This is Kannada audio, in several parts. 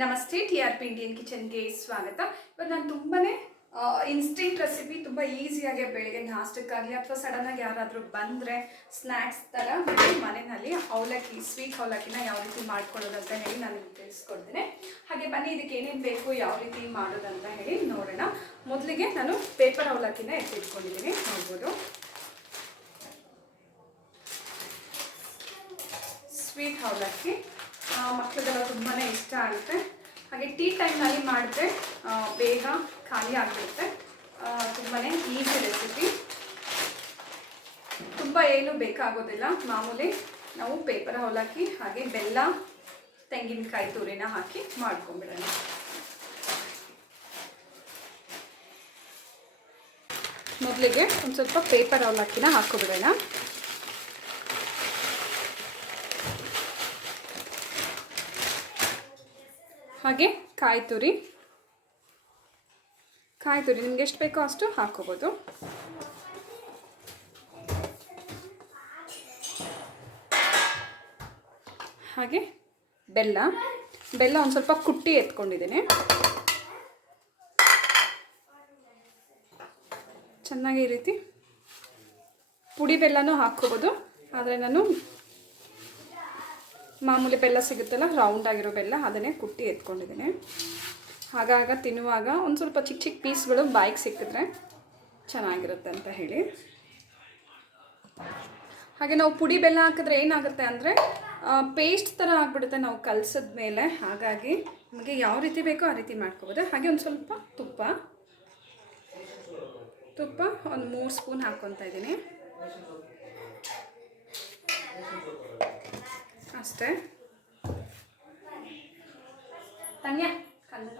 ನಮಸ್ತೆ, ಟಿ ಆರ್ ಪಿ ಇಂಡಿಯನ್ ಕಿಚನ್ಗೆ ಸ್ವಾಗತ. ಇವತ್ತು ನಾನು ತುಂಬಾ ಇನ್ಸ್ಟಿಂಟ್ ರೆಸಿಪಿ ತುಂಬ ಈಸಿಯಾಗಿ ಬೆಳಿಗ್ಗೆ ನಾಷ್ಟಕ್ಕಾಗಲಿ ಅಥವಾ ಸಡನ್ನಾಗಿ ಯಾರಾದರೂ ಬಂದರೆ ಸ್ನ್ಯಾಕ್ಸ್ ಥರ ಮನೆಯಲ್ಲಿ ಅವಲಕ್ಕಿ ಸ್ವೀಟ್ ಅವಲಕ್ಕಿನ ಯಾವ ರೀತಿ ಮಾಡ್ಕೊಳ್ಳೋದು ಅಂತ ಹೇಳಿ ನಾನು ತಿಳಿಸ್ಕೊಡ್ತೇನೆ. ಹಾಗೆ ಬನ್ನಿ, ಇದಕ್ಕೆ ಏನೇನು ಬೇಕು, ಯಾವ ರೀತಿ ಮಾಡೋದು ಅಂತ ಹೇಳಿ ನೋಡೋಣ. ಮೊದಲಿಗೆ ನಾನು ಪೇಪರ್ ಅವಲಕ್ಕಿನ ಎತ್ತಿಟ್ಕೊಂಡಿದ್ದೀನಿ. ನೋಡ್ಬೋದು. ಸ್ವೀಟ್ ಅವಲಕ್ಕಿ. ಆ, ಮಕ್ಳಿಗೆಲ್ಲ ತುಂಬಾ ಇಷ್ಟ ಆಗುತ್ತೆ. ಹಾಗೆ ಟೀ ಟೈಮ್ನಲ್ಲಿ ಮಾಡಿದ್ರೆ ಬೇಗ ಖಾಲಿ ಆಗಿರುತ್ತೆ ತುಂಬಾ ಈಸಿ ರೆಸಿಪಿ. ತುಂಬ ಏನು ಬೇಕಾಗೋದಿಲ್ಲ. ಮಾಮೂಲಿ ನಾವು ಪೇಪರ್ ಅವಲಕ್ಕಿ ಹಾಗೆ ಬೆಲ್ಲ ತೆಂಗಿನಕಾಯಿ ತುರಿನ ಹಾಕಿ ಮಾಡ್ಕೊಂಬಿಡೋಣ. ಮೊದಲಿಗೆ ಒಂದು ಸ್ವಲ್ಪ ಪೇಪರ್ ಅವಲಕ್ಕಿನ ಹಾಕೋಬಿಡೋಣ ಹಾಗೆ ಕಾಯಿ ತುರಿ. ಕಾಯಿ ತುರಿ ನಿಮ್ಗೆ ಎಷ್ಟು ಬೇಕೋ ಅಷ್ಟು ಹಾಕೋಬೋದು ಹಾಗೆ ಬೆಲ್ಲ. ಬೆಲ್ಲ ಒಂದು ಸ್ವಲ್ಪ ಕುಟ್ಟಿ ಎತ್ಕೊಂಡಿದ್ದೀನಿ. ಚೆನ್ನಾಗಿ ಈ ರೀತಿ ಪುಡಿ ಬೆಲ್ಲನೂ ಹಾಕ್ಕೋಬೋದು. ಆದರೆ ನಾನು ಮಾಮೂಲಿ ಬೆಲ್ಲ ಸಿಗುತ್ತಲ್ಲ ರೌಂಡ್ ಆಗಿರೋ ಬೆಲ್ಲ ಅದನ್ನೇ ಕುಟ್ಟಿ ಎತ್ಕೊಂಡಿದ್ದೀನಿ. ಆಗಾಗ ತಿನ್ನುವಾಗ ಒಂದು ಸ್ವಲ್ಪ ಚಿಕ್ಕ ಚಿಕ್ಕ ಪೀಸ್ಗಳು ಬಾಯಿಗೆ ಸಿಕ್ಕಿದ್ರೆ ಚೆನ್ನಾಗಿರುತ್ತೆ ಅಂತ ಹೇಳಿ. ಹಾಗೆ ನಾವು ಪುಡಿ ಬೆಲ್ಲ ಹಾಕಿದ್ರೆ ಏನಾಗುತ್ತೆ ಅಂದರೆ ಪೇಸ್ಟ್ ಥರ ಆಗಿಬಿಡುತ್ತೆ ನಾವು ಕಲಸಿದ ಮೇಲೆ. ಹಾಗಾಗಿ ನಮಗೆ ಯಾವ ರೀತಿ ಬೇಕೋ ಆ ರೀತಿ ಮಾಡ್ಕೋಬೋದು. ಹಾಗೆ ಒಂದು ಸ್ವಲ್ಪ ತುಪ್ಪ. ತುಪ್ಪ ಒಂದು ಮೂರು ಸ್ಪೂನ್ ಹಾಕ್ಕೊತಾ ಇದ್ದೀನಿ. ಅಷ್ಟೇ. ಕನ್ನಡ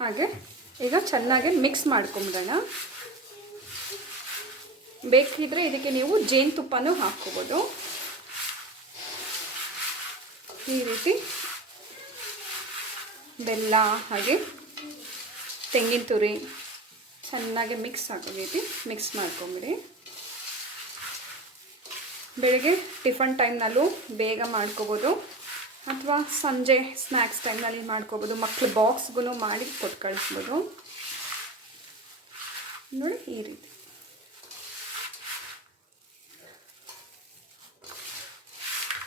ಹಾಗೆ ಈಗ ಚೆನ್ನಾಗಿ ಮಿಕ್ಸ್ ಮಾಡ್ಕೊಂಬಿಡೋಣ. ಬೇಕಿದ್ರೆ ಇದಕ್ಕೆ ನೀವು ಜೇನುತುಪ್ಪನೂ ಹಾಕ್ಕೋಬೋದು. ಈ ರೀತಿ ಬೆಲ್ಲ ಹಾಗೆ ತೆಂಗಿನ ತುರಿ ಚೆನ್ನಾಗಿ ಮಿಕ್ಸ್ ಆಗೋ ಮಿಕ್ಸ್ ಮಾಡ್ಕೊಂಬಿಡಿ. ಬೆಳಿಗ್ಗೆ ಟಿಫನ್ ಟೈಮ್ನಲ್ಲೂ ಬೇಗ ಮಾಡ್ಕೋಬೋದು, ಅಥವಾ ಸಂಜೆ ಸ್ನ್ಯಾಕ್ಸ್ ಟೈಮ್ನಲ್ಲಿ ಮಾಡ್ಕೋಬೋದು ಮಕ್ಕಳು ಬಾಕ್ಸ್ಗೂ ಮಾಡಿ ಕೊಟ್ಟು ಕಳಿಸ್ಬೋದು. ನೋಡಿ ಈ ರೀತಿ.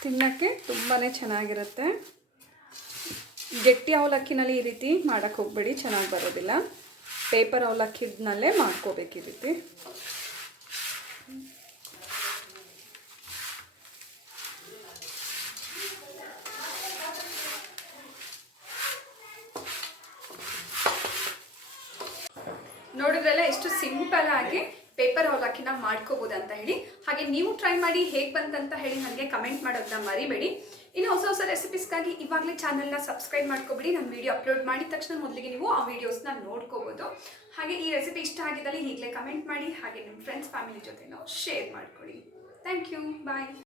ತಿನ್ನೋಕ್ಕೆ ತುಂಬಾ ಚೆನ್ನಾಗಿರುತ್ತೆ. ಗಟ್ಟಿ ಅವಲಕ್ಕಿನಲ್ಲಿ ಈ ರೀತಿ ಮಾಡೋಕ್ಕೆ ಹೋಗಬೇಡಿ, ಚೆನ್ನಾಗಿ ಬರೋದಿಲ್ಲ. ಪೇಪರ್ ಅವಲಕ್ಕಿದ್ನಲ್ಲೇ ಮಾಡ್ಕೋಬೇಕು ಈ ರೀತಿ. ನೋಡಿದ್ರಲ್ಲ, ಎಷ್ಟು ಸಿಂಪಲ್ ಆಗಿ ಪೇಪರ್ ಅವಲಕ್ಕಿನ ಮಾಡ್ಕೋಬಹುದು ಅಂತ ಹೇಳಿ. ಹಾಗೆ ನೀವು ಟ್ರೈ ಮಾಡಿ ಹೇಗೆ ಬಂತಂತ ಹೇಳಿ ನನಗೆ ಕಮೆಂಟ್ ಮಾಡೋದನ್ನ ಮರಿಬೇಡಿ. ಇನ್ನು ಹೊಸ ಹೊಸ ರೆಸಿಪೀಸ್ಗಾಗಿ ಇವಾಗಲೇ ಚಾನಲ್ನ ಸಬ್ಸ್ಕ್ರೈಬ್ ಮಾಡ್ಕೊಬಿಡಿ. ನಾನು ವಿಡಿಯೋ ಅಪ್ಲೋಡ್ ಮಾಡಿದ ತಕ್ಷಣ ಮೊದಲಿಗೆ ನೀವು ಆ ವಿಡಿಯೋಸ್ನ ನೋಡ್ಕೋಬೋದು. ಹಾಗೆ ಈ ರೆಸಿಪಿ ಇಷ್ಟ ಆಗಿದ್ದಲ್ಲಿ ಈಗಲೇ ಕಮೆಂಟ್ ಮಾಡಿ. ಹಾಗೆ ನಿಮ್ಮ ಫ್ರೆಂಡ್ಸ್ ಫ್ಯಾಮಿಲಿ ಜೊತೆನೂ ಶೇರ್ ಮಾಡ್ಕೊಳ್ಳಿ. Thank you bye